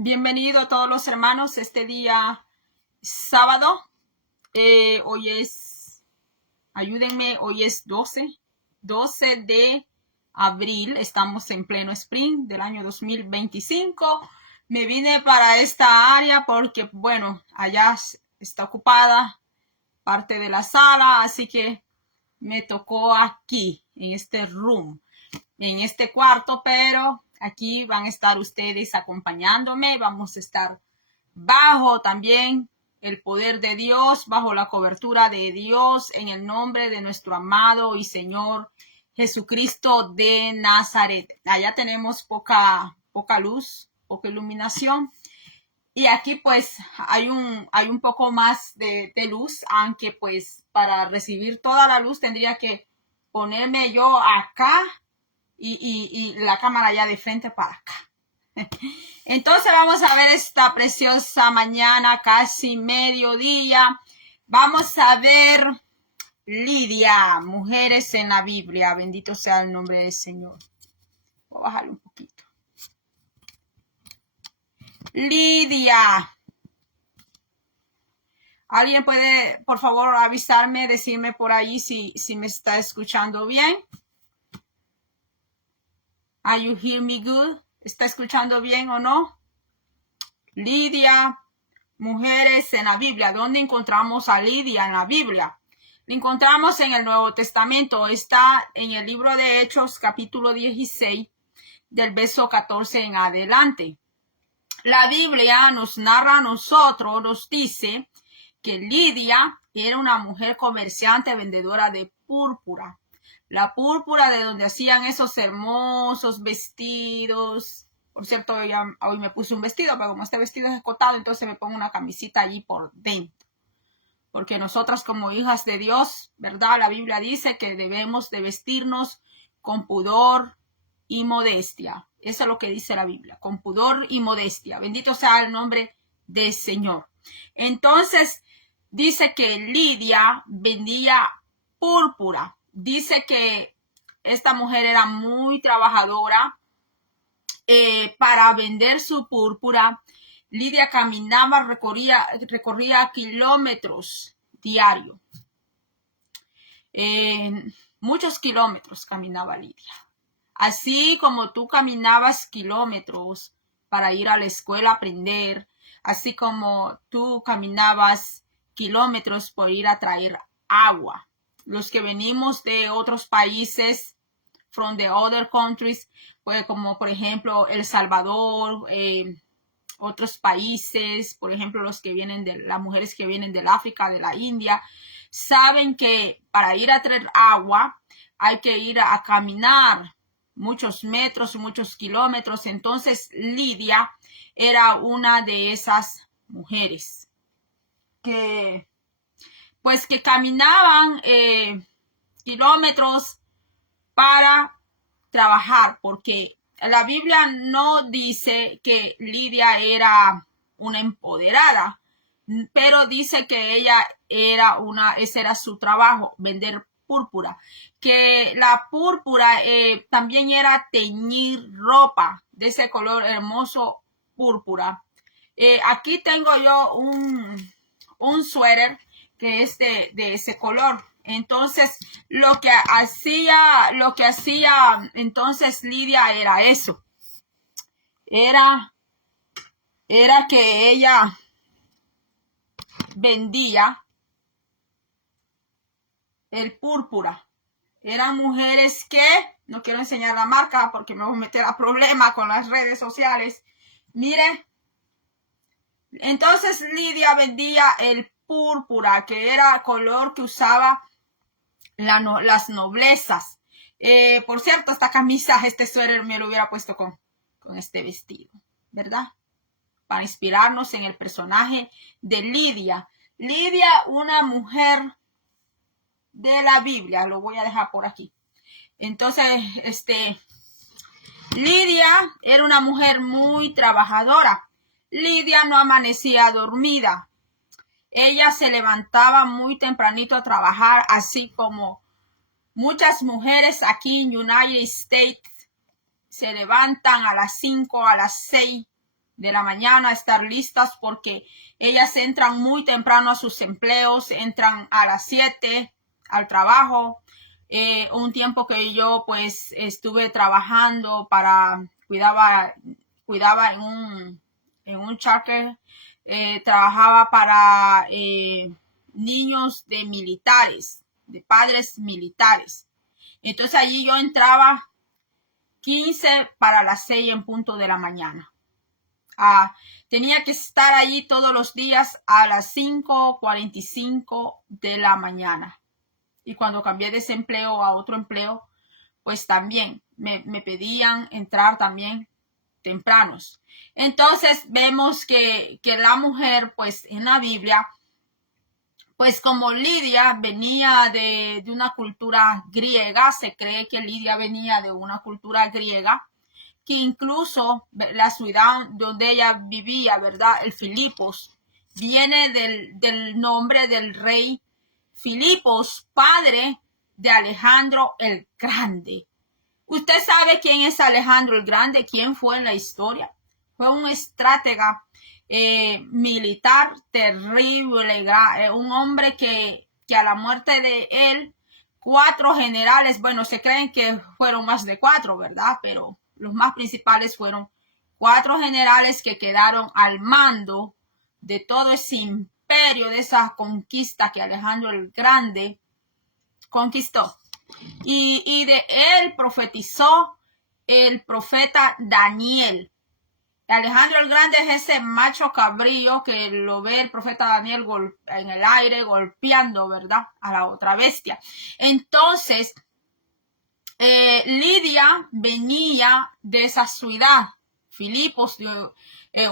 Bienvenido a todos los hermanos este día sábado. Hoy es, ayúdenme, hoy es 12 de abril. Estamos en pleno spring del año 2025. Me vine para esta área porque, bueno, allá está ocupada parte de la sala, así que me tocó aquí, en este room, en este cuarto, pero aquí van a estar ustedes acompañándome. Vamos a estar bajo también el poder de Dios, bajo la cobertura de Dios, en el nombre de nuestro amado y Señor Jesucristo de Nazaret. Allá tenemos poca luz, poca iluminación. Y aquí pues hay un poco más de luz, aunque pues para recibir toda la luz tendría que ponerme yo acá y la cámara ya de frente para acá. Entonces vamos a ver esta preciosa mañana, casi mediodía. Vamos a ver Lidia, mujeres en la Biblia. Bendito sea el nombre del Señor. Voy a bajarle un poquito. Lidia. ¿Alguien puede, por favor, avisarme, decirme por ahí si me está escuchando bien? Are you hear me good? ¿Está escuchando bien o no? Lidia, mujeres en la Biblia. ¿Dónde encontramos a Lidia en la Biblia? La encontramos en el Nuevo Testamento. Está en el libro de Hechos, capítulo 16, del verso 14 en adelante. La Biblia nos narra a nosotros, nos dice que Lidia era una mujer comerciante vendedora de púrpura. La púrpura de donde hacían esos hermosos vestidos. Por cierto, hoy me puse un vestido, pero como este vestido es escotado, entonces me pongo una camisita allí por dentro. Porque nosotras como hijas de Dios, ¿verdad? La Biblia dice que debemos de vestirnos con pudor y modestia. Eso es lo que dice la Biblia, con pudor y modestia. Bendito sea el nombre del Señor. Entonces, dice que Lidia vendía púrpura. Dice que esta mujer era muy trabajadora. Para vender su púrpura, Lidia caminaba, recorría kilómetros diarios. Muchos kilómetros caminaba Lidia. Así como tú caminabas kilómetros para ir a la escuela a aprender, así como tú caminabas kilómetros por ir a traer agua. Los que venimos de otros países, from the other countries, pues como por ejemplo El Salvador, otros países, por ejemplo las mujeres que vienen del África, de la India, saben que para ir a traer agua hay que ir a caminar muchos metros, muchos kilómetros. Entonces Lidia era una de esas mujeres que caminaban kilómetros para trabajar, porque la Biblia no dice que Lidia era una empoderada, pero dice que ese era su trabajo, vender púrpura, que la púrpura también era teñir ropa de ese color hermoso púrpura. Aquí tengo yo un suéter que es de ese color. Entonces, lo que hacía entonces Lidia era eso. Era que ella vendía el púrpura. Eran mujeres que, no quiero enseñar la marca porque me voy a meter a problemas con las redes sociales. Mire, entonces Lidia vendía el púrpura, que era color que usaba las noblezas. Por cierto, esta camisa, este suéter me lo hubiera puesto con este vestido, ¿verdad? Para inspirarnos en el personaje de Lidia. Lidia, una mujer de la Biblia, lo voy a dejar por aquí. Entonces, Lidia era una mujer muy trabajadora. Lidia no amanecía dormida. Ella se levantaba muy tempranito a trabajar, así como muchas mujeres aquí en United States se levantan a las 5, a las 6 de la mañana, estar listas porque ellas entran muy temprano a sus empleos, entran a las 7 al trabajo. Un tiempo que yo pues estuve trabajando cuidaba en un charter, trabajaba para niños de militares, de padres militares. Entonces allí yo entraba 15 para las 6 en punto de la mañana. Tenía que estar allí todos los días a las 5:45 de la mañana. Y cuando cambié de ese empleo a otro empleo, pues también me pedían entrar también tempranos. Entonces vemos que la mujer, pues en la Biblia, pues como Lidia venía de una cultura griega, se cree que Lidia venía de una cultura griega, que incluso la ciudad donde ella vivía, ¿verdad? El Filipos, viene del nombre del rey Filipos, padre de Alejandro el Grande. ¿Usted sabe quién es Alejandro el Grande? ¿Quién fue en la historia? Fue un estratega militar terrible, un hombre que a la muerte de él, 4 generales, bueno, se creen que fueron más de 4, ¿verdad? Pero los más principales fueron 4 generales que quedaron al mando de todo ese imperio, de esa conquista que Alejandro el Grande conquistó. Y de él profetizó el profeta Daniel. Alejandro el Grande es ese macho cabrío que lo ve el profeta Daniel en el aire golpeando, ¿verdad? A la otra bestia. Entonces, Lidia venía de esa ciudad, Filipos,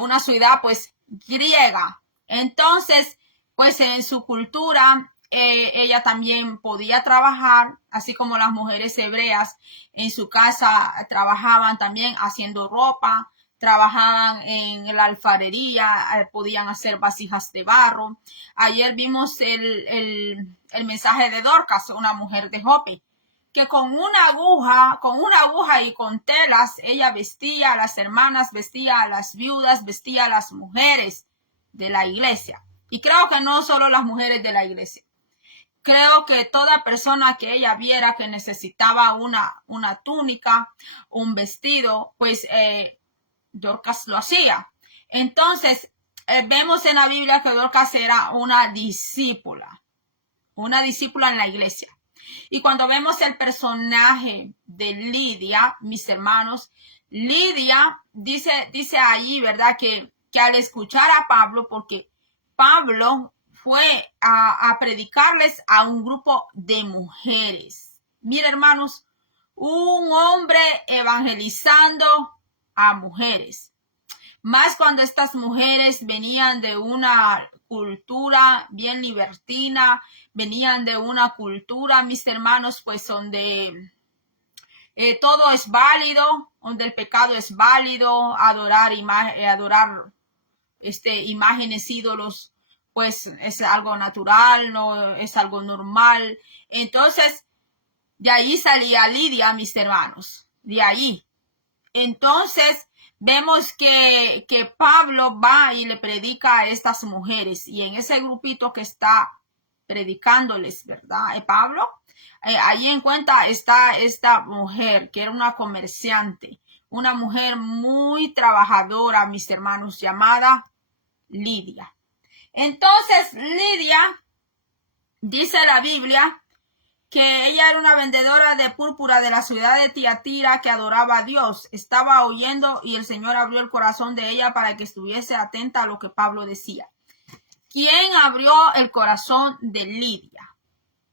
una ciudad pues griega. Entonces, pues en su cultura, ella también podía trabajar, así como las mujeres hebreas en su casa trabajaban también haciendo ropa, trabajaban en la alfarería, podían hacer vasijas de barro. Ayer vimos el mensaje de Dorcas, una mujer de Jope, que con una aguja y con telas, ella vestía a las hermanas, vestía a las viudas, vestía a las mujeres de la iglesia. Y creo que no solo las mujeres de la iglesia. Creo que toda persona que ella viera que necesitaba una túnica, un vestido, pues Dorcas lo hacía. Entonces, vemos en la Biblia que Dorcas era una discípula en la iglesia. Y cuando vemos el personaje de Lidia, mis hermanos, Lidia dice allí, ¿verdad? Que al escuchar a Pablo, porque Pablo fue a predicarles a un grupo de mujeres. Mira, hermanos, un hombre evangelizando a mujeres. Más cuando estas mujeres venían de una cultura bien libertina, venían de una cultura, mis hermanos, pues donde todo es válido, donde el pecado es válido, adorar imágenes, ídolos, pues es algo natural, no es algo normal. Entonces, de ahí salía Lidia, mis hermanos, de ahí. Entonces, vemos que Pablo va y le predica a estas mujeres, y en ese grupito que está predicándoles, ¿verdad? Pablo, ahí en cuenta está esta mujer que era una comerciante, una mujer muy trabajadora, mis hermanos, llamada Lidia. Entonces, Lidia, dice la Biblia, que ella era una vendedora de púrpura de la ciudad de Tiatira que adoraba a Dios. Estaba oyendo y el Señor abrió el corazón de ella para que estuviese atenta a lo que Pablo decía. ¿Quién abrió el corazón de Lidia?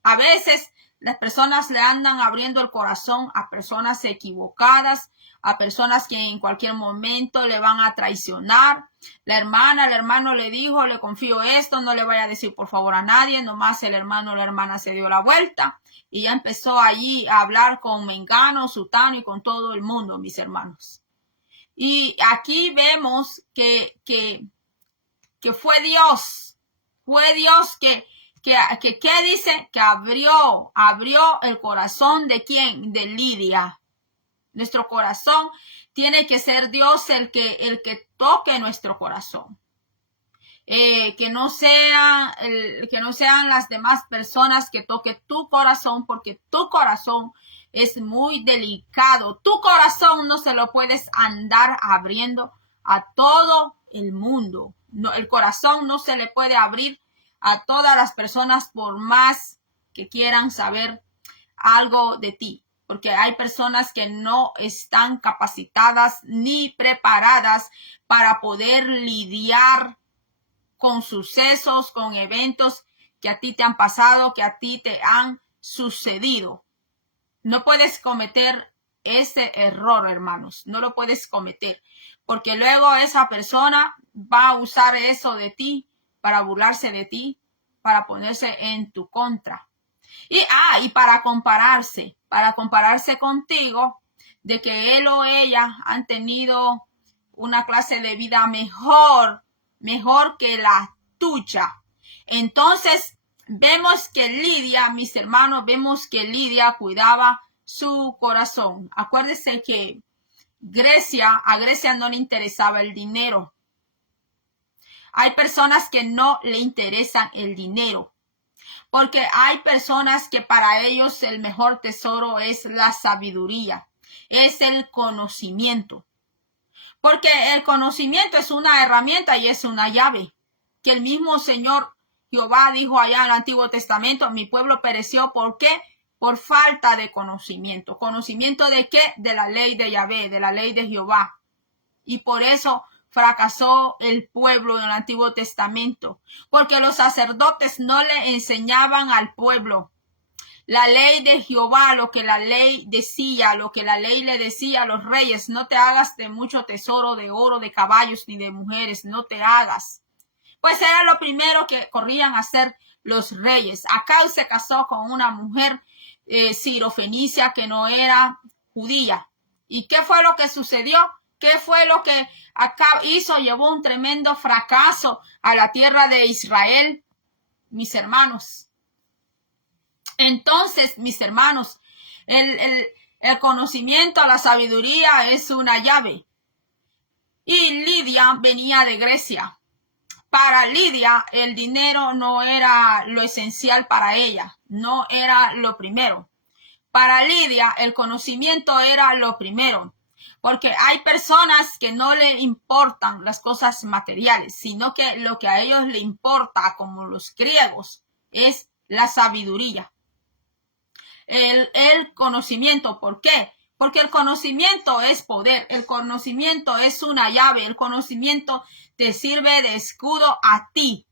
A veces las personas le andan abriendo el corazón a personas equivocadas, a personas que en cualquier momento le van a traicionar. El hermano le dijo, le confío esto, no le vaya a decir por favor a nadie. Nomás el hermano o la hermana se dio la vuelta y ya empezó allí a hablar con mengano, sutano y con todo el mundo, mis hermanos. Y aquí vemos que fue Dios que ¿qué dice? Que abrió el corazón de ¿quién? De Lidia. Nuestro corazón Tiene que ser Dios el que toque nuestro corazón. Que no sean las demás personas que toque tu corazón, porque tu corazón es muy delicado. Tu corazón no se lo puedes andar abriendo a todo el mundo. No, el corazón no se le puede abrir a todas las personas por más que quieran saber algo de ti, porque hay personas que no están capacitadas ni preparadas para poder lidiar con sucesos, con eventos que a ti te han pasado, que a ti te han sucedido. No puedes cometer ese error, hermanos. No lo puedes cometer, porque luego esa persona va a usar eso de ti para burlarse de ti, para ponerse en tu contra. Y para compararse contigo, de que él o ella han tenido una clase de vida mejor que la tuya. Entonces, vemos que Lidia, mis hermanos, cuidaba su corazón. Acuérdense que a Grecia no le interesaba el dinero. Hay personas que no le interesan el dinero, porque hay personas que para ellos el mejor tesoro es la sabiduría, es el conocimiento. Porque el conocimiento es una herramienta y es una llave. Que el mismo Señor Jehová dijo allá en el Antiguo Testamento, mi pueblo pereció. ¿Por qué? Por falta de conocimiento. ¿Conocimiento de qué? De la ley de Yahvé, de la ley de Jehová. Y por eso fracasó el pueblo en el Antiguo Testamento. Porque los sacerdotes no le enseñaban al pueblo la ley de Jehová, lo que la ley decía, lo que la ley le decía a los reyes. No te hagas de mucho tesoro de oro, de caballos, ni de mujeres, no te hagas. Pues era lo primero que corrían a hacer los reyes. Acab se casó con una mujer sirofenicia que no era judía. ¿Y qué fue lo que sucedió? ¿Qué fue lo que Acab hizo? Llevó un tremendo fracaso a la tierra de Israel, mis hermanos. Entonces, mis hermanos, el conocimiento, la sabiduría es una llave. Y Lidia venía de Grecia. Para Lidia, el dinero no era lo esencial para ella, no era lo primero. Para Lidia, el conocimiento era lo primero, porque hay personas que no le importan las cosas materiales, sino que lo que a ellos le importa, como los griegos, es la sabiduría. El conocimiento. ¿Por qué? Porque el conocimiento es poder, el conocimiento es una llave, el conocimiento te sirve de escudo a ti.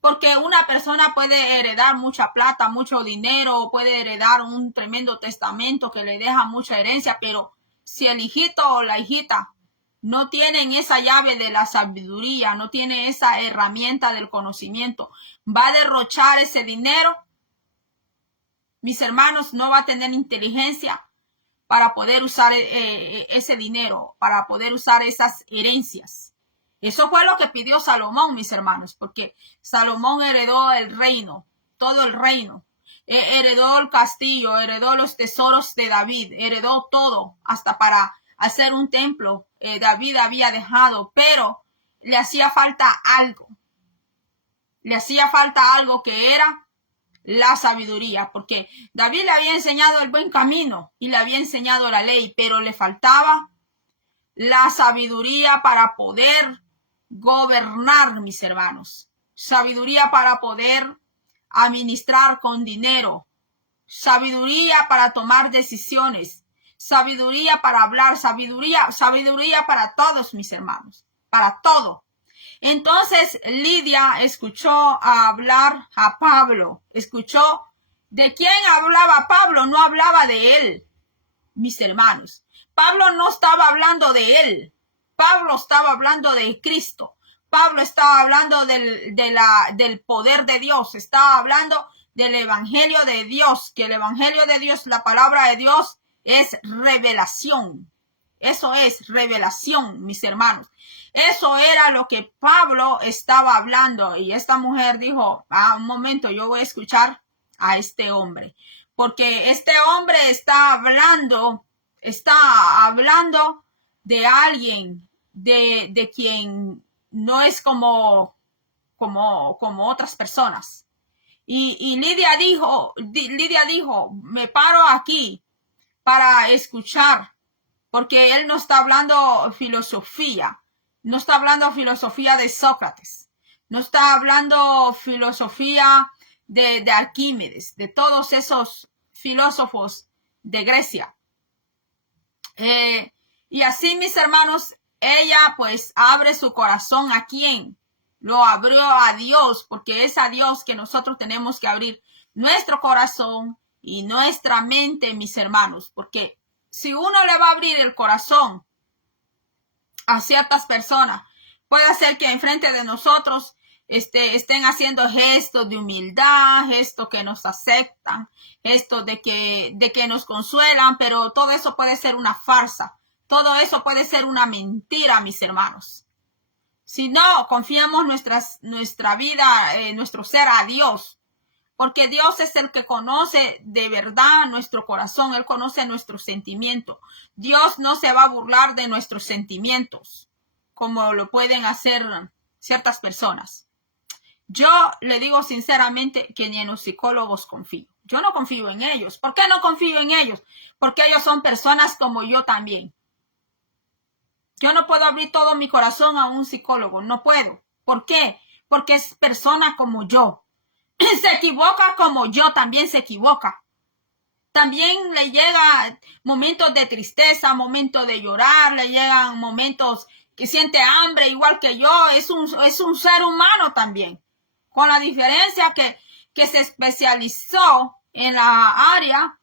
Porque una persona puede heredar mucha plata, mucho dinero, puede heredar un tremendo testamento que le deja mucha herencia, pero si el hijito o la hijita no tienen esa llave de la sabiduría, no tiene esa herramienta del conocimiento, va a derrochar ese dinero. Mis hermanos, no va a tener inteligencia para poder usar ese dinero, para poder usar esas herencias. Eso fue lo que pidió Salomón, mis hermanos, porque Salomón heredó el reino, todo el reino. Heredó el castillo, heredó los tesoros de David, heredó todo, hasta para hacer un templo. David había dejado, pero le hacía falta algo. Le hacía falta algo que era la sabiduría, porque David le había enseñado el buen camino y le había enseñado la ley, pero le faltaba la sabiduría para poder gobernar, mis hermanos. Sabiduría para poder administrar con dinero. Sabiduría para tomar decisiones. Sabiduría para hablar. Sabiduría para todos, mis hermanos. Para todo. Entonces Lidia escuchó hablar a Pablo, escuchó de quién hablaba Pablo, no hablaba de él, mis hermanos. Pablo no estaba hablando de él, Pablo estaba hablando de Cristo, Pablo estaba hablando del poder de Dios, estaba hablando del evangelio de Dios, que el evangelio de Dios, la palabra de Dios es revelación. Eso es revelación, mis hermanos. Eso era lo que Pablo estaba hablando. Y esta mujer dijo, un momento, yo voy a escuchar a este hombre. Porque este hombre está hablando de alguien, de quien no es como otras personas. Y Lidia dijo, me paro aquí para escuchar, porque él no está hablando filosofía, no está hablando filosofía de Sócrates, no está hablando filosofía de Arquímedes, de todos esos filósofos de Grecia. Y así, mis hermanos, ella pues abre su corazón. ¿A quién? Lo abrió a Dios, porque es a Dios que nosotros tenemos que abrir nuestro corazón y nuestra mente, mis hermanos, porque si uno le va a abrir el corazón a ciertas personas, puede ser que enfrente de nosotros estén haciendo gestos de humildad, gestos que nos aceptan, gestos de que nos consuelan, pero todo eso puede ser una farsa, todo eso puede ser una mentira, mis hermanos. Si no, confiamos nuestra vida, nuestro ser a Dios, porque Dios es el que conoce de verdad nuestro corazón, Él conoce nuestros sentimientos. Dios no se va a burlar de nuestros sentimientos, como lo pueden hacer ciertas personas. Yo le digo sinceramente que ni en los psicólogos confío. Yo no confío en ellos. ¿Por qué no confío en ellos? Porque ellos son personas como yo también. Yo no puedo abrir todo mi corazón a un psicólogo. No puedo. ¿Por qué? Porque es persona como yo. Se equivoca como yo también se equivoca. También le llega momentos de tristeza, momentos de llorar, le llegan momentos que siente hambre igual que yo. Es un ser humano también. Con la diferencia que se especializó en la área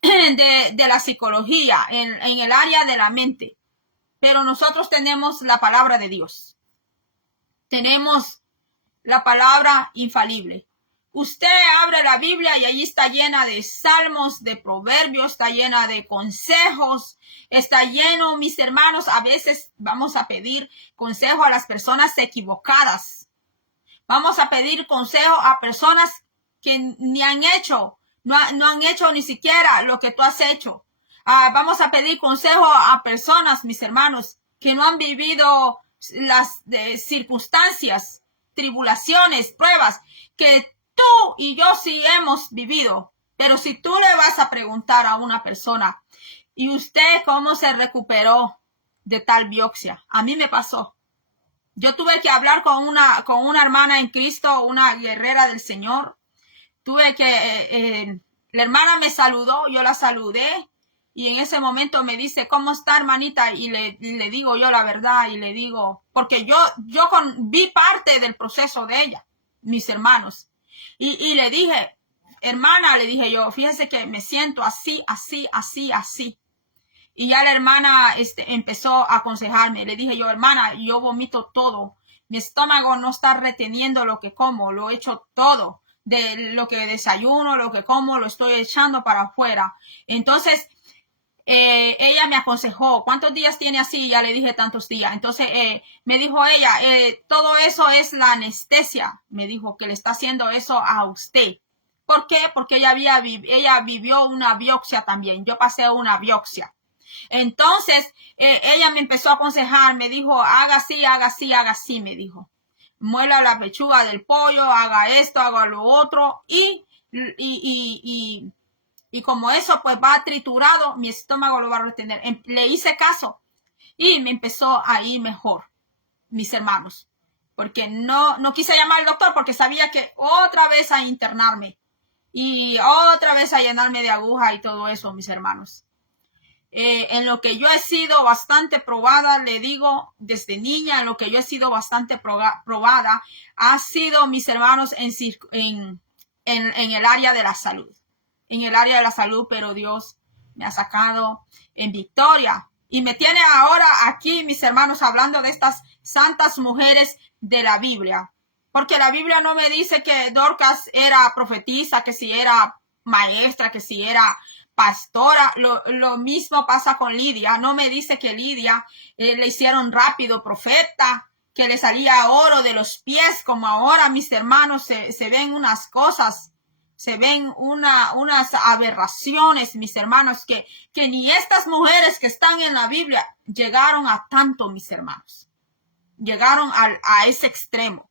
de la psicología, en el área de la mente. Pero nosotros tenemos la palabra de Dios. Tenemos la palabra infalible. Usted abre la Biblia y allí está llena de salmos, de proverbios, está llena de consejos, está lleno, mis hermanos, a veces vamos a pedir consejo a las personas equivocadas. Vamos a pedir consejo a personas que ni han hecho, no han hecho ni siquiera lo que tú has hecho. Vamos a pedir consejo a personas, mis hermanos, que no han vivido las circunstancias, tribulaciones, pruebas, que tú y yo sí hemos vivido. Pero si tú le vas a preguntar a una persona, ¿y usted cómo se recuperó de tal biopsia? A mí me pasó. Yo tuve que hablar con una hermana en Cristo, una guerrera del Señor. La hermana me saludó, yo la saludé y en ese momento me dice, ¿cómo está, hermanita? Y le digo yo la verdad y le digo, porque yo vi parte del proceso de ella, mis hermanos. Y le dije, hermana, le dije yo, fíjese que me siento así, así, así, así. Y ya la hermana empezó a aconsejarme. Le dije yo, hermana, yo vomito todo. Mi estómago no está reteniendo lo que como. Lo he hecho todo. De lo que desayuno, lo que como, lo estoy echando para afuera. Entonces, ella me aconsejó, ¿cuántos días tiene así? Ya le dije tantos días. Entonces, me dijo ella, todo eso es la anestesia. Me dijo que le está haciendo eso a usted. ¿Por qué? Porque ella vivió una biopsia también. Yo pasé una biopsia. Entonces, ella me empezó a aconsejar, me dijo, haga así, haga así, haga así, me dijo. Muela la pechuga del pollo, haga esto, haga lo otro, y como eso pues va triturado, mi estómago lo va a retener. Le hice caso y me empezó a ir mejor, mis hermanos. Porque no quise llamar al doctor porque sabía que otra vez a internarme y otra vez a llenarme de aguja y todo eso, mis hermanos. En lo que yo he sido bastante probada, le digo desde niña, en lo que yo he sido bastante probada, ha sido, mis hermanos, en el área de la salud. En el área de la salud, pero Dios me ha sacado en victoria. Y me tiene ahora aquí, mis hermanos, hablando de estas santas mujeres de la Biblia. Porque la Biblia no me dice que Dorcas era profetisa, que si era maestra, que si era pastora. Lo mismo pasa con Lidia. No me dice que Lidia le hicieron rápido profeta, que le salía oro de los pies, como ahora, mis hermanos, se ven unas cosas. se ven unas aberraciones, mis hermanos, que ni estas mujeres que están en la Biblia llegaron a tanto, mis hermanos. Llegaron a ese extremo.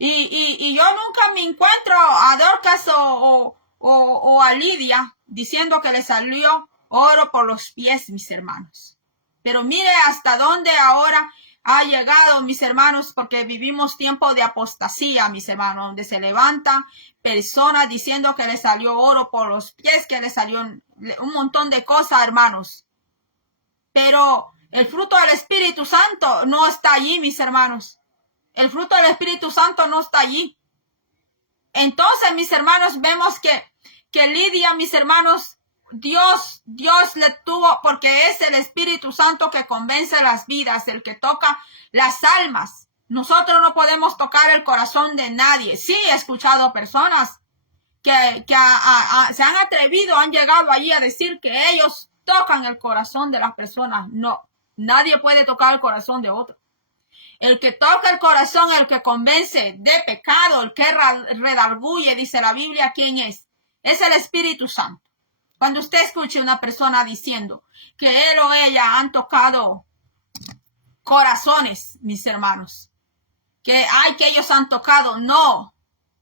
Y yo nunca me encuentro a Dorcas o a Lidia diciendo que le salió oro por los pies, mis hermanos. Pero mire hasta dónde ahora ha llegado, mis hermanos, porque vivimos tiempo de apostasía, mis hermanos, donde se levantan personas diciendo que le salió oro por los pies, que le salió un montón de cosas, hermanos. Pero el fruto del Espíritu Santo no está allí, mis hermanos. El fruto del Espíritu Santo no está allí. Entonces, mis hermanos, vemos que Lidia, mis hermanos, Dios le tuvo, porque es el Espíritu Santo que convence las vidas, el que toca las almas. Nosotros no podemos tocar el corazón de nadie. Sí, he escuchado personas que se han atrevido, han llegado allí a decir que ellos tocan el corazón de las personas. No, nadie puede tocar el corazón de otro. El que toca el corazón, el que convence de pecado, el que redarguye, dice la Biblia, ¿quién es? Es el Espíritu Santo. Cuando usted escuche una persona diciendo que él o ella han tocado corazones, mis hermanos, que ellos han tocado, no,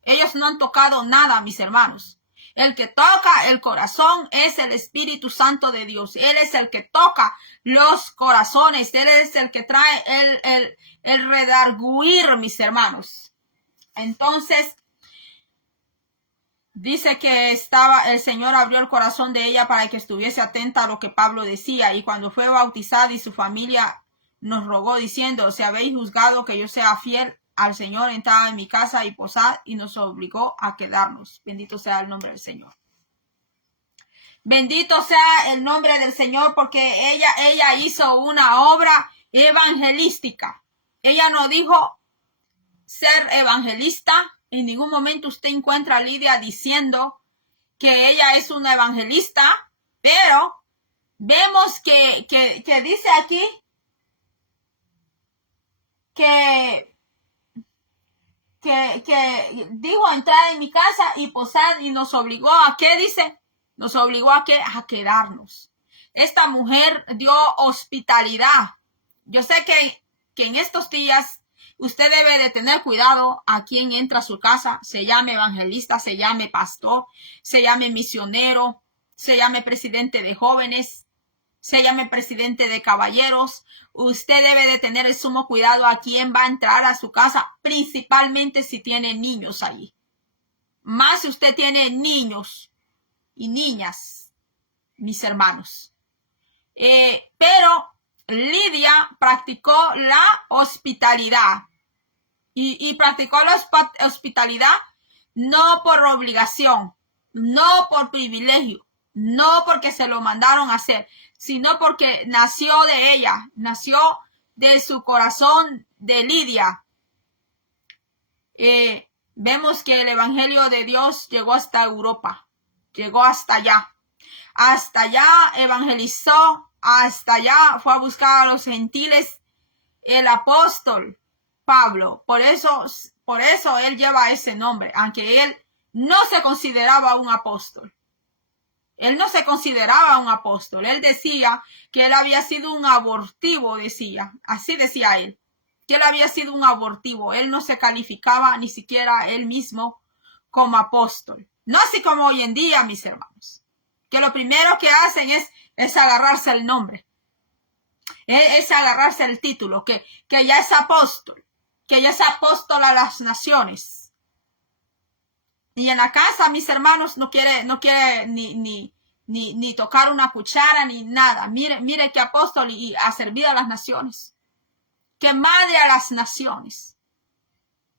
ellos no han tocado nada, mis hermanos. El que toca el corazón es el Espíritu Santo de Dios. Él es el que toca los corazones. Él es el que trae el redarguir, mis hermanos. Entonces, dice que el Señor abrió el corazón de ella para que estuviese atenta a lo que Pablo decía. Y cuando fue bautizada y su familia nos rogó diciendo, si habéis juzgado que yo sea fiel al Señor, entrad en mi casa y posad, y nos obligó a quedarnos. Bendito sea el nombre del Señor. Bendito sea el nombre del Señor, porque ella hizo una obra evangelística. Ella no dijo ser evangelista. En ningún momento usted encuentra a Lidia diciendo que ella es una evangelista, pero vemos que dice aquí que dijo entrar en mi casa y posar, y nos obligó a ¿qué dice? Nos obligó a ¿qué? A quedarnos. Esta mujer dio hospitalidad. Yo sé que en estos días usted debe de tener cuidado a quien entra a su casa, se llame evangelista, se llame pastor, se llame misionero, se llame presidente de jóvenes, se llame presidente de caballeros. Usted debe de tener el sumo cuidado a quién va a entrar a su casa, principalmente si tiene niños allí. Más si usted tiene niños y niñas, mis hermanos. Pero Lidia practicó la hospitalidad y practicó la hospitalidad no por obligación, no por privilegio, no porque se lo mandaron a hacer, sino porque nació de ella, nació de su corazón de Lidia. Vemos que el Evangelio de Dios llegó hasta Europa, llegó hasta allá evangelizó, hasta allá fue a buscar a los gentiles el apóstol Pablo. Por eso él lleva ese nombre, aunque él no se consideraba un apóstol. Él no se consideraba un apóstol. Él decía que él había sido un abortivo, así decía él, que él había sido un abortivo. Él no se calificaba ni siquiera él mismo como apóstol. No así como hoy en día, mis hermanos, que lo primero que hacen es agarrarse el nombre, es agarrarse el título, que ya es apóstol, a las naciones. Y en la casa, mis hermanos, no quiere ni tocar una cuchara ni nada. Mire qué apóstol y ha servido a las naciones. Qué madre a las naciones.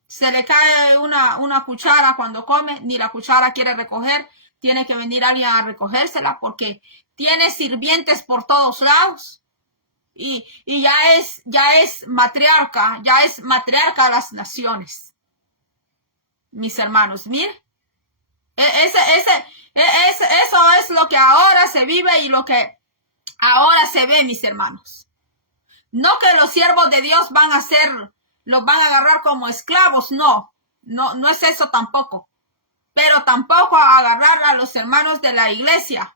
Se le cae una cuchara cuando come, ni la cuchara quiere recoger. Tiene que venir alguien a recogérsela porque tiene sirvientes por todos lados. Y ya es matriarca a las naciones. Mis hermanos, miren. Eso es lo que ahora se vive y lo que ahora se ve, mis hermanos. No que los siervos de Dios los van a agarrar como esclavos, no es eso tampoco. pero tampoco a agarrar a los hermanos de la iglesia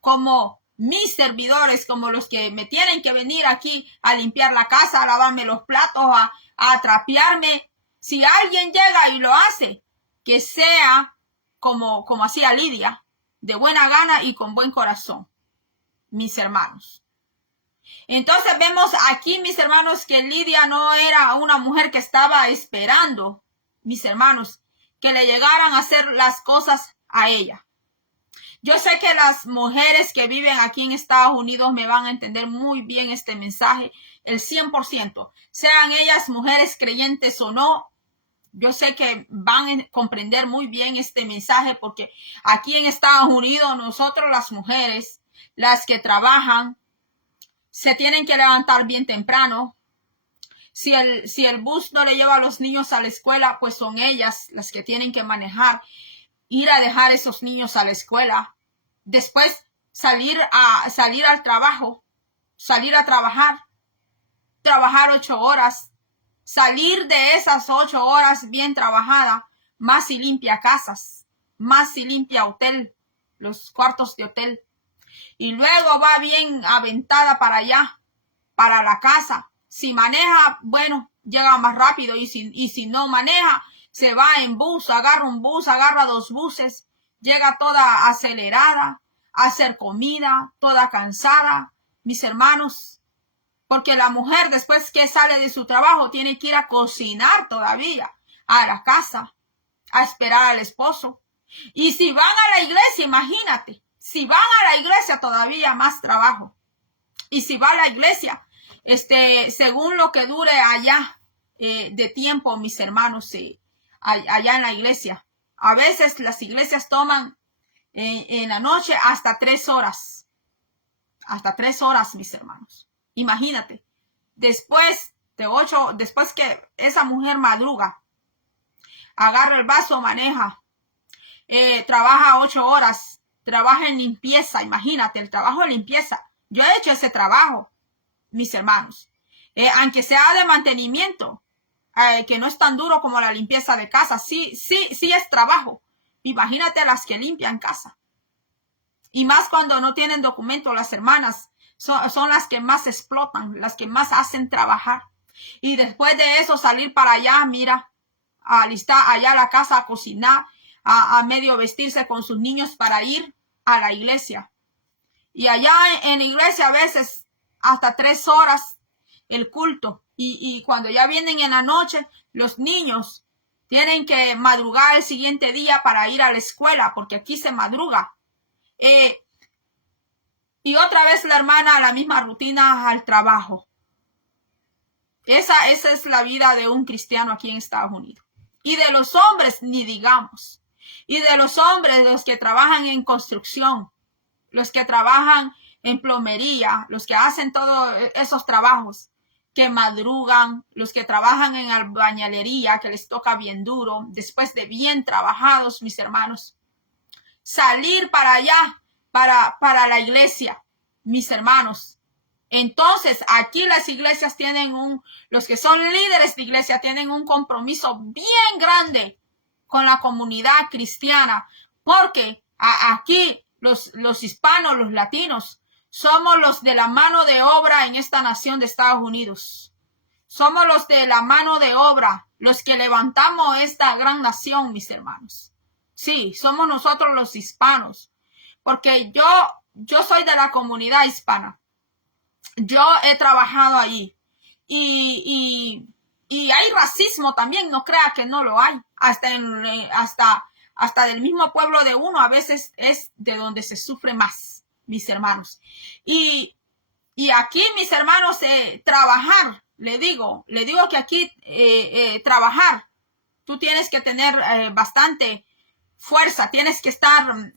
como mis servidores, como los que me tienen que venir aquí a limpiar la casa, a lavarme los platos, a trapearme. Si alguien llega y lo hace, que sea como hacía Lidia, de buena gana y con buen corazón, mis hermanos. Entonces vemos aquí, mis hermanos, que Lidia no era una mujer que estaba esperando, mis hermanos, que le llegaran a hacer las cosas a ella. Yo sé que las mujeres que viven aquí en Estados Unidos me van a entender muy bien este mensaje, el 100%. Sean ellas mujeres creyentes o no, yo sé que van a comprender muy bien este mensaje porque aquí en Estados Unidos nosotros las mujeres, las que trabajan, se tienen que levantar bien temprano. Si el bus no le lleva a los niños a la escuela, pues son ellas las que tienen que manejar, ir a dejar esos niños a la escuela. Después salir al trabajo, salir a trabajar 8 horas, salir de esas 8 horas bien trabajada, más si limpia casas, más si limpia hotel, los cuartos de hotel. Y luego va bien aventada para allá, para la casa. Si maneja, bueno, llega más rápido. Y si no maneja, se va en bus, agarra un bus, agarra 2 buses, llega toda acelerada, a hacer comida, toda cansada, mis hermanos. Porque la mujer, después que sale de su trabajo, tiene que ir a cocinar todavía a la casa, a esperar al esposo. Y si van a la iglesia, imagínate, si van a la iglesia todavía más trabajo. Y si va a la iglesia, según lo que dure allá de tiempo, mis hermanos, allá en la iglesia. A veces las iglesias toman en la noche hasta 3 horas. Hasta 3 horas, mis hermanos. Imagínate, después que esa mujer madruga, agarra el vaso, maneja, trabaja 8 horas, trabaja en limpieza, imagínate, el trabajo de limpieza. Yo he hecho ese trabajo, mis hermanos, aunque sea de mantenimiento, que no es tan duro como la limpieza de casa, sí es trabajo. Imagínate las que limpian casa. Y más cuando no tienen documento, las hermanas son las que más explotan, las que más hacen trabajar. Y después de eso salir para allá, mira, a alistar allá la casa, a cocinar, a medio vestirse con sus niños para ir a la iglesia. Y allá en la iglesia a veces hasta 3 horas el culto. Y cuando ya vienen en la noche, los niños tienen que madrugar el siguiente día para ir a la escuela, porque aquí se madruga. Y otra vez la hermana, la misma rutina al trabajo. Esa es la vida de un cristiano aquí en Estados Unidos. Y de los hombres, ni digamos. Y de los hombres, los que trabajan en construcción, los que trabajan en plomería, los que hacen todos esos trabajos, que madrugan, los que trabajan en albañilería, que les toca bien duro, después de bien trabajados, mis hermanos. Salir para allá, para la iglesia, mis hermanos. Entonces, aquí las iglesias tienen los que son líderes de iglesia tienen un compromiso bien grande con la comunidad cristiana, porque aquí los hispanos, los latinos, somos los de la mano de obra en esta nación de Estados Unidos. Somos los de la mano de obra, los que levantamos esta gran nación, mis hermanos. Sí, somos nosotros los hispanos, porque yo soy de la comunidad hispana. Yo he trabajado allí y hay racismo también, no crea que no lo hay. Hasta del mismo pueblo de uno a veces es de donde se sufre más, mis hermanos. Y aquí, mis hermanos, trabajar, le digo que aquí trabajar, tú tienes que tener bastante fuerza, tienes que estar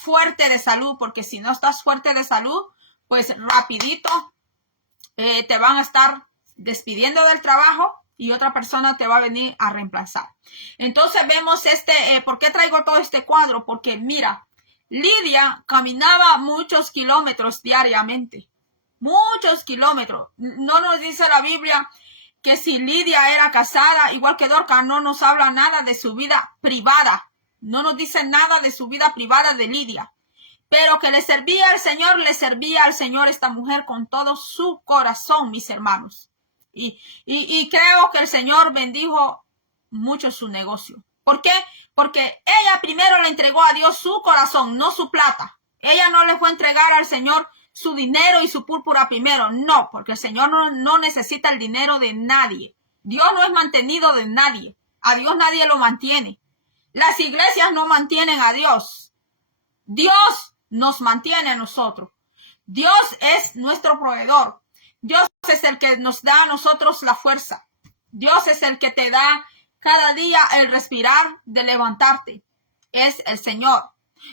fuerte de salud, porque si no estás fuerte de salud, pues rapidito te van a estar despidiendo del trabajo y otra persona te va a venir a reemplazar. Entonces vemos ¿por qué traigo todo este cuadro? Porque mira, Lidia caminaba muchos kilómetros diariamente, muchos kilómetros. No nos dice la Biblia que si Lidia era casada, igual que Dorcas, no nos habla nada de su vida privada. No nos dice nada de su vida privada de Lidia. Pero que le servía al Señor esta mujer con todo su corazón, mis hermanos. Y creo que el Señor bendijo mucho su negocio. ¿Por qué? Porque ella primero le entregó a Dios su corazón, no su plata. Ella no le fue a entregar al Señor su dinero y su púrpura primero. No, porque el Señor no necesita el dinero de nadie. Dios no es mantenido de nadie. A Dios nadie lo mantiene. Las iglesias no mantienen a Dios. Dios nos mantiene a nosotros. Dios es nuestro proveedor. Dios es el que nos da a nosotros la fuerza. Dios es el que te da cada día el respirar de levantarte. Es el Señor.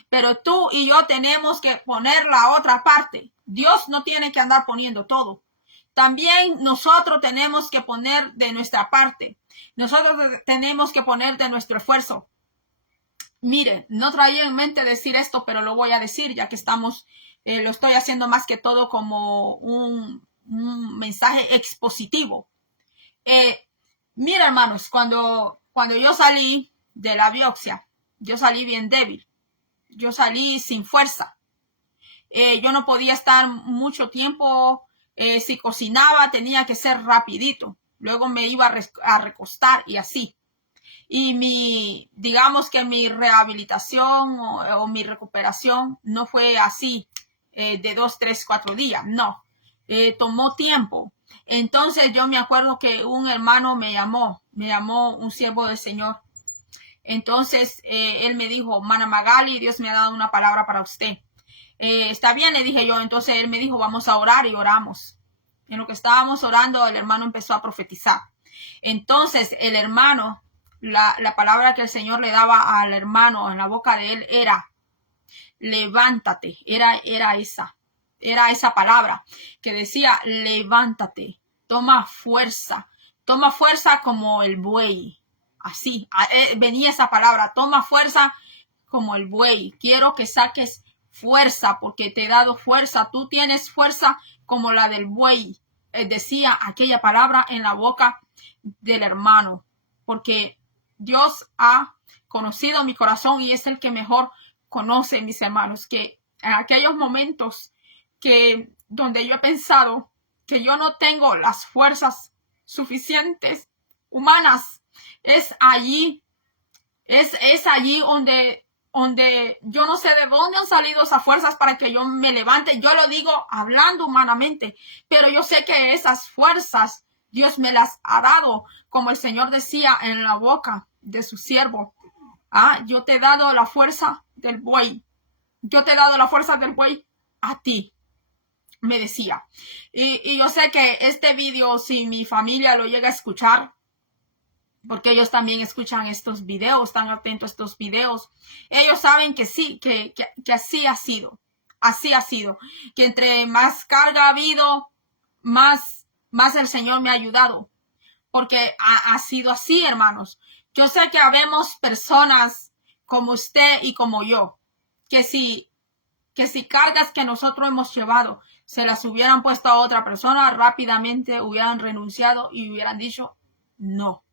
Pero tú y yo tenemos que poner la otra parte. Dios no tiene que andar poniendo todo. También nosotros tenemos que poner de nuestra parte. Nosotros tenemos que poner de nuestro esfuerzo. Mire, no traía en mente decir esto, pero lo voy a decir ya que estamos, lo estoy haciendo más que todo como un mensaje expositivo. Mira, hermanos, cuando yo salí de la biopsia, yo salí bien débil. Yo salí sin fuerza. Yo no podía estar mucho tiempo. Si cocinaba, tenía que ser rapidito. Luego me iba a recostar y así. Y digamos que mi rehabilitación o mi recuperación no fue así de 2, 3, 4 días. No, tomó tiempo. Entonces yo me acuerdo que un hermano me llamó un siervo del Señor. Entonces él me dijo, Mana Magali, Dios me ha dado una palabra para usted. Está bien, le dije yo. Entonces él me dijo, vamos a orar, y oramos. En lo que estábamos orando, el hermano empezó a profetizar. Entonces el hermano, la palabra que el Señor le daba al hermano en la boca de él era, levántate. Era esa palabra que decía, levántate, toma fuerza como el buey. Así, venía esa palabra, toma fuerza como el buey. Quiero que saques fuerza porque te he dado fuerza. Tú tienes fuerza como la del buey. Decía aquella palabra en la boca del hermano, porque Dios ha conocido mi corazón y es el que mejor conoce, mis hermanos, que en aquellos momentos donde yo he pensado que yo no tengo las fuerzas suficientes humanas, es allí donde yo no sé de dónde han salido esas fuerzas para que yo me levante. Yo lo digo hablando humanamente, pero yo sé que esas fuerzas Dios me las ha dado, como el Señor decía en la boca de su siervo. Yo te he dado la fuerza del buey. Yo te he dado la fuerza del buey a ti, me decía. Y yo sé que este video, si mi familia lo llega a escuchar, porque ellos también escuchan estos videos, están atentos a estos videos, ellos saben que sí, que así ha sido. Así ha sido. Que entre más carga ha habido, más el Señor me ha ayudado. Porque ha sido así, hermanos. Yo sé que habemos personas como usted y como yo, que si cargas que nosotros hemos llevado se las hubieran puesto a otra persona, rápidamente hubieran renunciado y hubieran dicho no.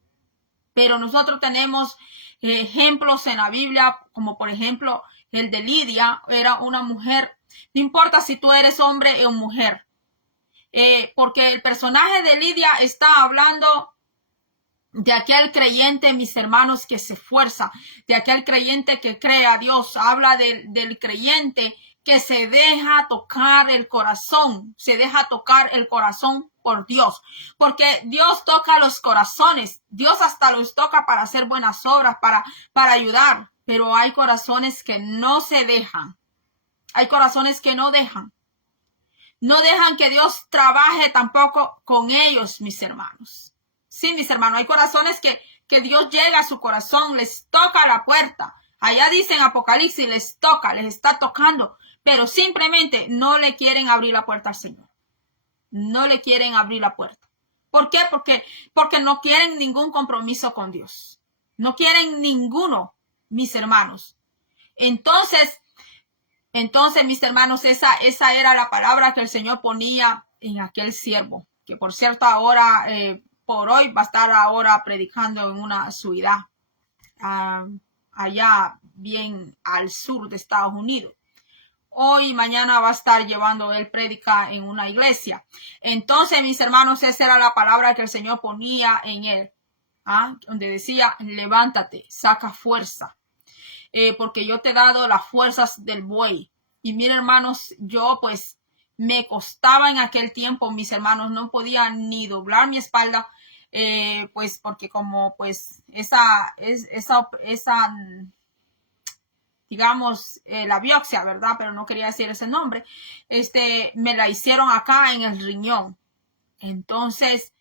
Pero nosotros tenemos ejemplos en la Biblia, como por ejemplo el de Lidia. Era una mujer, no importa si tú eres hombre o mujer, porque el personaje de Lidia está hablando de aquel creyente, mis hermanos, que se esfuerza, de aquel creyente que cree a Dios. Habla del creyente que se deja tocar el corazón, por Dios, porque Dios toca los corazones. Dios hasta los toca para hacer buenas obras, para ayudar, pero hay corazones que no se dejan. Hay corazones que no dejan que Dios trabaje tampoco con ellos, mis hermanos. Sí, mis hermanos, hay corazones que Dios llega a su corazón, les toca la puerta. Allá dice en Apocalipsis, les está tocando, pero simplemente no le quieren abrir la puerta al Señor. No le quieren abrir la puerta. ¿Por qué? Porque no quieren ningún compromiso con Dios. No quieren ninguno, mis hermanos. Entonces, mis hermanos, esa era la palabra que el Señor ponía en aquel siervo, que por cierto ahora, por hoy, va a estar ahora predicando en una ciudad. allá bien al sur de Estados Unidos. Hoy y mañana va a estar llevando él prédica en una iglesia. Entonces, mis hermanos, esa era la palabra que el Señor ponía en él, donde decía, levántate, saca fuerza, porque yo te he dado las fuerzas del buey. Y miren, hermanos, yo pues me costaba en aquel tiempo, mis hermanos, no podía ni doblar mi espalda, pues porque como pues esa digamos, la biopsia, ¿verdad? Pero no quería decir ese nombre. Me la hicieron acá en el riñón. Entonces,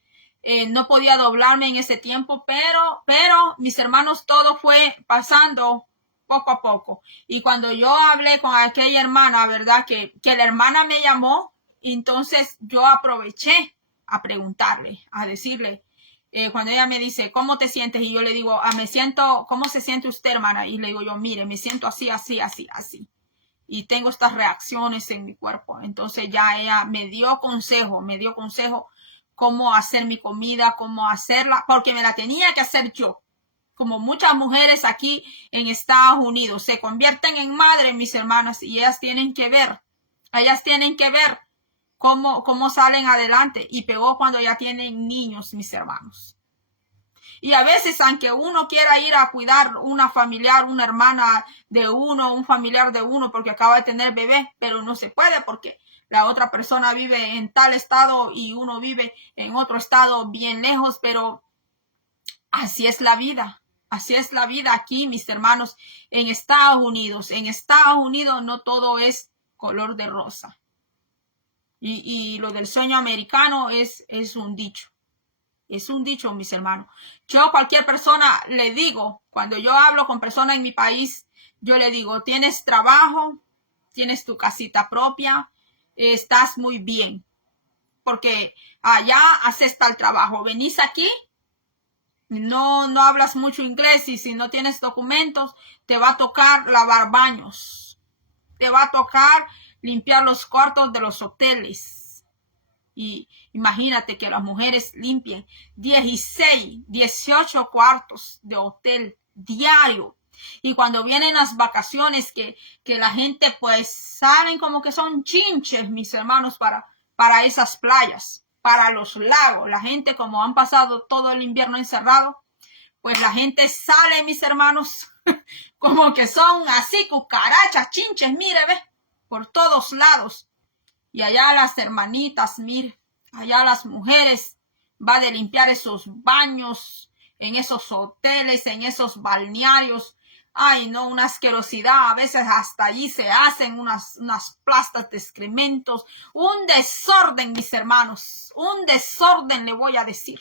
no podía doblarme en ese tiempo, pero mis hermanos, todo fue pasando poco a poco. Y cuando yo hablé con aquella hermana, ¿verdad? Que la hermana me llamó, entonces yo aproveché a preguntarle, a decirle, cuando ella me dice, ¿cómo te sientes? Y yo le digo, me siento, ¿cómo se siente usted, hermana? Y le digo yo, mire, me siento así, así, así, así. Y tengo estas reacciones en mi cuerpo. Entonces ya ella me dio consejo cómo hacer mi comida, cómo hacerla, porque me la tenía que hacer yo. Como muchas mujeres aquí en Estados Unidos se convierten en madres, mis hermanas, y ellas tienen que ver cómo salen adelante, y peor cuando ya tienen niños, mis hermanos. Y a veces, aunque uno quiera ir a cuidar una familiar, una hermana de uno, un familiar de uno, porque acaba de tener bebé, pero no se puede porque la otra persona vive en tal estado y uno vive en otro estado bien lejos, pero así es la vida. Así es la vida aquí, mis hermanos, en Estados Unidos. En Estados Unidos no todo es color de rosa. Y lo del sueño americano es un dicho. Es un dicho, mis hermanos. Yo a cualquier persona le digo, cuando yo hablo con personas en mi país, yo le digo, tienes trabajo, tienes tu casita propia, estás muy bien. Porque allá haces tal trabajo. Venís aquí, no hablas mucho inglés y si no tienes documentos, te va a tocar lavar baños. Te va a tocar limpiar los cuartos de los hoteles. Y imagínate que las mujeres limpien 16, 18 cuartos de hotel diario. Y cuando vienen las vacaciones que la gente pues salen como que son chinches, mis hermanos, para esas playas, para los lagos. La gente, como han pasado todo el invierno encerrado, pues la gente sale, mis hermanos, como que son así cucarachas, chinches, mire, ve, por todos lados. Y allá las hermanitas, mire, allá las mujeres va de limpiar esos baños, en esos hoteles, en esos balnearios. Ay, no, una asquerosidad. A veces hasta allí se hacen unas plastas de excrementos. Un desorden, mis hermanos. Un desorden, le voy a decir.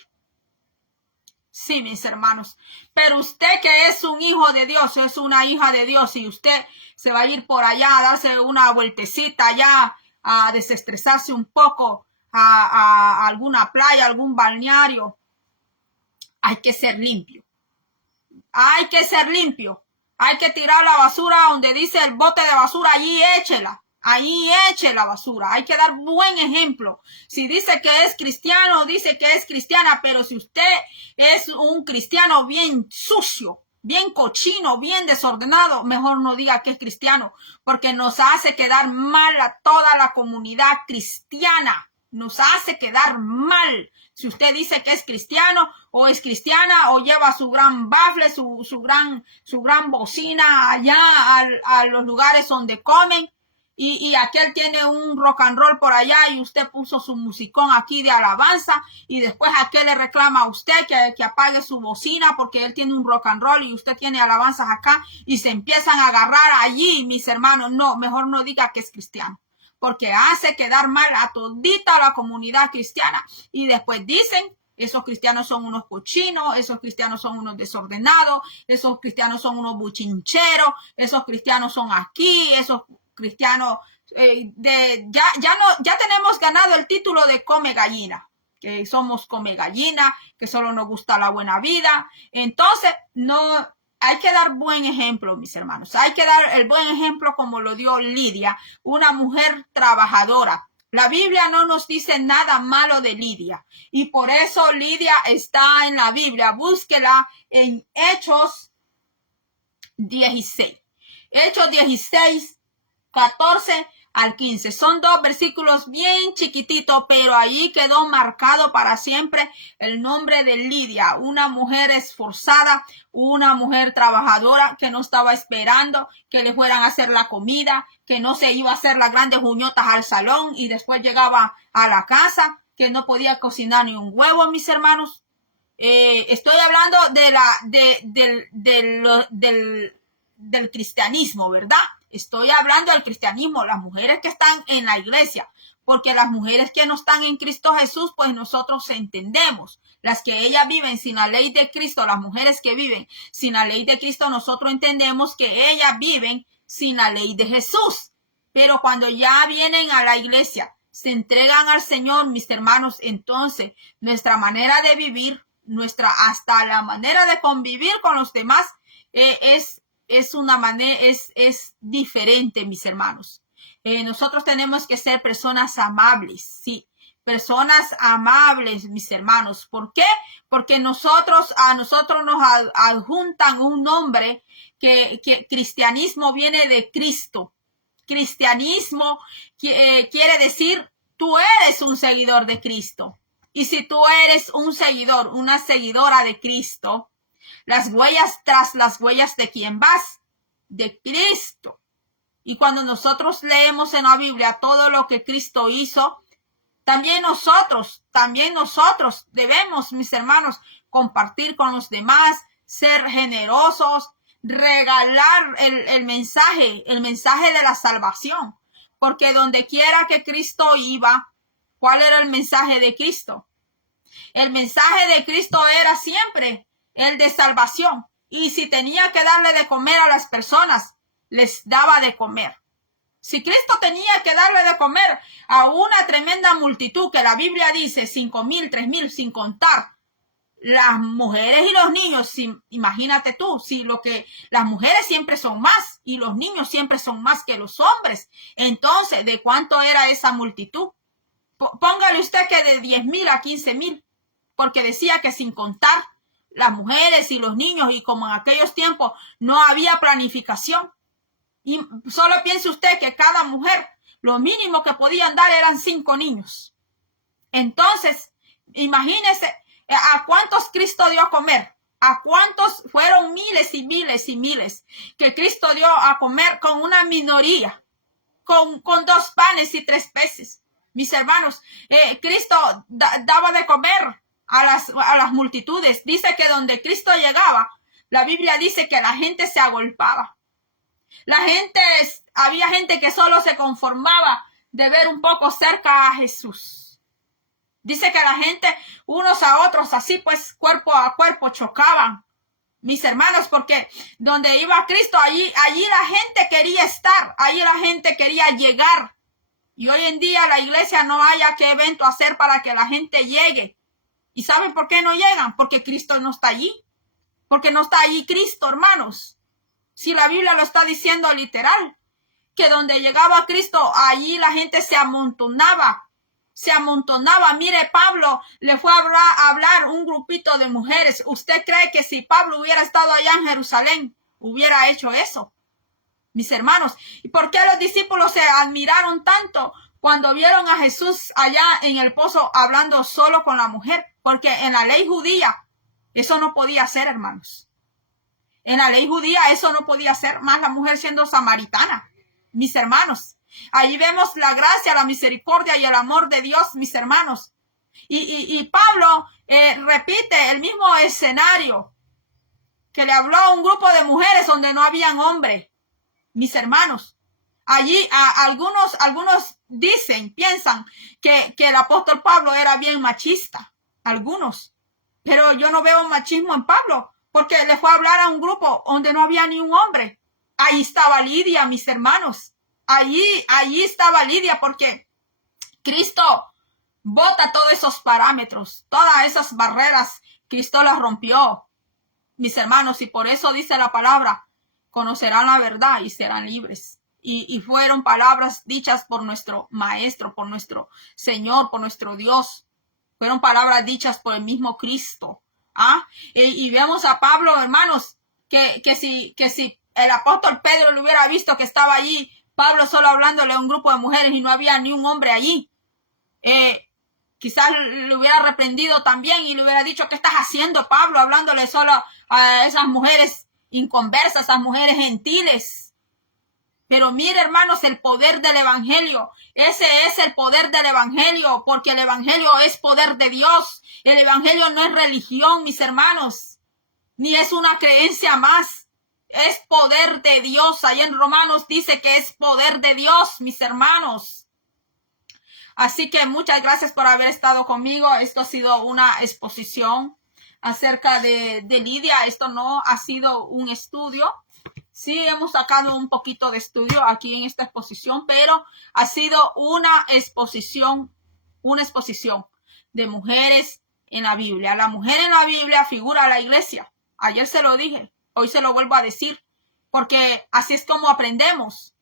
Sí, mis hermanos. Pero usted que es un hijo de Dios, es una hija de Dios, y usted se va a ir por allá a darse una vueltecita allá, a desestresarse un poco, a alguna playa, algún balneario. Hay que ser limpio. Hay que ser limpio. Hay que tirar la basura donde dice el bote de basura, allí échela. Ahí eche la basura. Hay que dar buen ejemplo. Si dice que es cristiano, dice que es cristiana, pero si usted es un cristiano bien sucio, bien cochino, bien desordenado, mejor no diga que es cristiano, porque nos hace quedar mal a toda la comunidad cristiana. Nos hace quedar mal. Si usted dice que es cristiano o es cristiana o lleva su gran bafle, su gran bocina allá a los lugares donde comen, y aquel tiene un rock and roll por allá y usted puso su musicón aquí de alabanza, y después aquel le reclama a usted que apague su bocina porque él tiene un rock and roll y usted tiene alabanzas acá, y se empiezan a agarrar allí, mis hermanos. No, mejor no diga que es cristiano, porque hace quedar mal a todita la comunidad cristiana. Y después dicen, esos cristianos son unos cochinos, esos cristianos son unos desordenados, esos cristianos son unos buchincheros, esos cristianos son aquí, esos cristianos ya tenemos ganado el título de come gallina, que somos come gallina, que solo nos gusta la buena vida. Entonces, no hay que dar buen ejemplo, mis hermanos. Hay que dar el buen ejemplo como lo dio Lidia, una mujer trabajadora. La Biblia no nos dice nada malo de Lidia, y por eso Lidia está en la Biblia. Búsquela en Hechos 16. Hechos 16, 14 al 15. Son dos versículos bien chiquititos, pero ahí quedó marcado para siempre el nombre de Lidia, una mujer esforzada, una mujer trabajadora que no estaba esperando que le fueran a hacer la comida, que no se iba a hacer las grandes uñotas al salón y después llegaba a la casa, que no podía cocinar ni un huevo, mis hermanos. Estoy hablando del cristianismo, ¿verdad? Estoy hablando del cristianismo, las mujeres que están en la iglesia, porque las mujeres que no están en Cristo Jesús, pues nosotros entendemos. Las que ellas viven sin la ley de Cristo, las mujeres que viven sin la ley de Cristo, nosotros entendemos que ellas viven sin la ley de Jesús. Pero cuando ya vienen a la iglesia, se entregan al Señor, mis hermanos, entonces nuestra manera de vivir, hasta la manera de convivir con los demás, es una manera, es diferente, mis hermanos. Nosotros tenemos que ser personas amables, sí, personas amables, mis hermanos. ¿Por qué? Porque a nosotros nos adjuntan un nombre que cristianismo viene de Cristo. Cristianismo quiere decir, tú eres un seguidor de Cristo. Y si tú eres un seguidor, una seguidora de Cristo, tras las huellas de quién vas, de Cristo. Y cuando nosotros leemos en la Biblia todo lo que Cristo hizo, también nosotros debemos, mis hermanos, compartir con los demás, ser generosos, regalar el mensaje de la salvación. Porque donde quiera que Cristo iba, ¿cuál era el mensaje de Cristo? El mensaje de Cristo era siempre el de salvación. Y si tenía que darle de comer a las personas, les daba de comer. Si Cristo tenía que darle de comer a una tremenda multitud, que la Biblia dice 5,000, 3,000, sin contar las mujeres y los niños, imagínate tú, las mujeres siempre son más y los niños siempre son más que los hombres. Entonces, ¿de cuánto era esa multitud? Póngale usted que de 10,000 a 15,000, porque decía que sin contar las mujeres y los niños, y como en aquellos tiempos no había planificación, y solo piense usted que cada mujer, lo mínimo que podían dar eran 5 niños. Entonces, imagínese a cuántos Cristo dio a comer, a cuántos fueron miles y miles y miles que Cristo dio a comer con una minoría, con 2 panes y 3 peces. Mis hermanos, Cristo daba de comer a las multitudes. Dice que donde Cristo llegaba, la Biblia dice que la gente se agolpaba. Había gente que solo se conformaba de ver un poco cerca a Jesús. Dice que la gente, unos a otros, así pues, cuerpo a cuerpo chocaban. Mis hermanos, porque donde iba Cristo, allí la gente quería estar, allí la gente quería llegar. Y hoy en día la iglesia no haya qué evento hacer para que la gente llegue. ¿Y saben por qué no llegan? Porque Cristo no está allí. Porque no está allí Cristo, hermanos. Si la Biblia lo está diciendo literal, que donde llegaba Cristo, allí la gente se amontonaba. Mire, Pablo le fue a hablar un grupito de mujeres. ¿Usted cree que si Pablo hubiera estado allá en Jerusalén, hubiera hecho eso? Mis hermanos, ¿y por qué los discípulos se admiraron tanto cuando vieron a Jesús allá en el pozo hablando solo con la mujer? Porque en la ley judía eso no podía ser, hermanos. En la ley judía eso no podía ser, más la mujer siendo samaritana. Mis hermanos, ahí vemos la gracia, la misericordia y el amor de Dios, mis hermanos. Y Pablo repite el mismo escenario que le habló a un grupo de mujeres donde no habían hombres. Mis hermanos, allí algunos piensan que el apóstol Pablo era bien machista, algunos, pero yo no veo machismo en Pablo, porque le fue a hablar a un grupo donde no había ni un hombre. Ahí estaba Lidia, mis hermanos, allí estaba Lidia, porque Cristo bota todos esos parámetros, todas esas barreras, Cristo las rompió, mis hermanos, y por eso dice la palabra, conocerán la verdad y serán libres. Y fueron palabras dichas por nuestro Maestro, por nuestro Señor, por nuestro Dios. Fueron palabras dichas por el mismo Cristo. Y vemos a Pablo, hermanos, que si el apóstol Pedro le hubiera visto que estaba allí Pablo solo hablándole a un grupo de mujeres y no había ni un hombre allí, quizás le hubiera reprendido también y le hubiera dicho, ¿qué estás haciendo, Pablo? Hablándole solo a esas mujeres inconversas, a esas mujeres gentiles. Pero mire, hermanos, el poder del evangelio, ese es el poder del evangelio, porque el evangelio es poder de Dios. El evangelio no es religión, mis hermanos, ni es una creencia más. Es poder de Dios. Ahí en Romanos dice que es poder de Dios, mis hermanos. Así que muchas gracias por haber estado conmigo. Esto ha sido una exposición acerca de Lidia. Esto no ha sido un estudio. Sí, hemos sacado un poquito de estudio aquí en esta exposición, pero ha sido una exposición de mujeres en la Biblia. La mujer en la Biblia figura a la iglesia. Ayer se lo dije, hoy se lo vuelvo a decir, porque así es como aprendemos.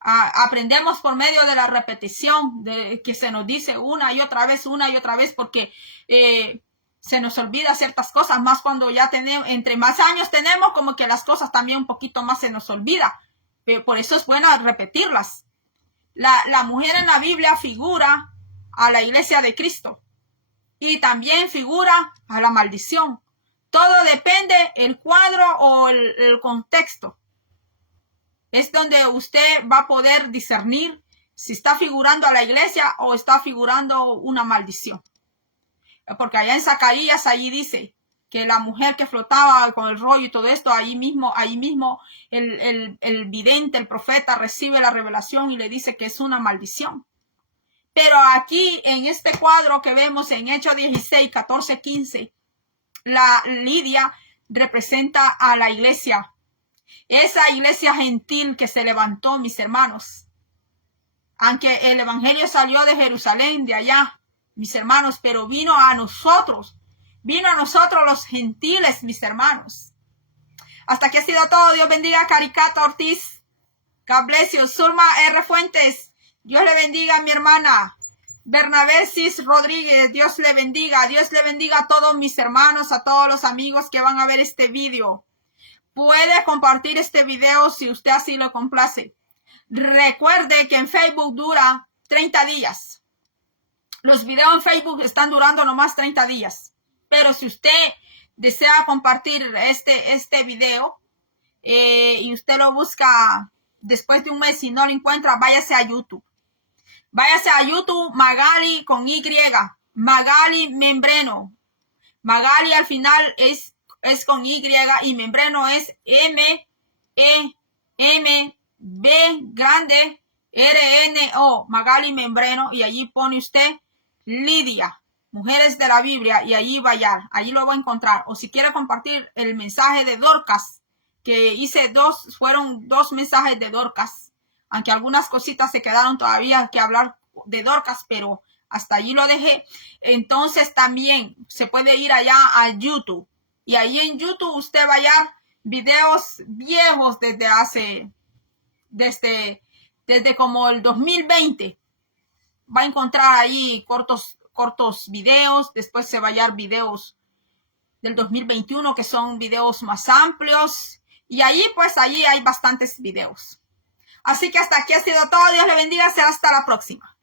Aprendemos por medio de la repetición, de que se nos dice una y otra vez, porque se nos olvida ciertas cosas, más cuando ya tenemos, entre más años tenemos, como que las cosas también un poquito más se nos olvida. Pero por eso es bueno repetirlas. La mujer en la Biblia figura a la iglesia de Cristo y también figura a la maldición. Todo depende el cuadro o el contexto. Es donde usted va a poder discernir si está figurando a la iglesia o está figurando una maldición. Porque allá en Zacarías, allí dice que la mujer que flotaba con el rollo y todo esto, ahí mismo el vidente, el profeta, recibe la revelación y le dice que es una maldición. Pero aquí, en este cuadro que vemos en Hechos 16, 14, 15, la Lidia representa a la iglesia. Esa iglesia gentil que se levantó, mis hermanos. Aunque el evangelio salió de Jerusalén, de allá, mis hermanos, pero vino a nosotros los gentiles, mis hermanos. Hasta aquí ha sido todo. Dios bendiga a Caricata Ortiz. God bless you. Zulma R. Fuentes. Dios le bendiga, mi hermana. Bernabé Cis Rodríguez. Dios le bendiga. Dios le bendiga a todos mis hermanos, a todos los amigos que van a ver este video. Puede compartir este video si usted así lo complace. Recuerde que en Facebook dura 30 días. Los videos en Facebook están durando nomás 30 días. Pero si usted desea compartir este video y usted lo busca después de un mes y no lo encuentra, váyase a YouTube. Váyase a YouTube, Magali con Y. Magali Membreno. Magali al final es con Y y Membreno es M-E-M-B grande R-N-O, Magali Membreno, y allí pone usted Lidia, Mujeres de la Biblia, y allí va a hallar, allí lo va a encontrar. O si quiere compartir el mensaje de Dorcas, que hice fueron dos mensajes de Dorcas, aunque algunas cositas se quedaron todavía que hablar de Dorcas, pero hasta allí lo dejé. Entonces también se puede ir allá a YouTube. Y ahí en YouTube usted va a hallar videos viejos desde como el 2020. Va a encontrar ahí cortos videos. Después se va a hallar videos del 2021 que son videos más amplios. Y ahí hay bastantes videos. Así que hasta aquí ha sido todo. Dios le bendiga. Hasta la próxima.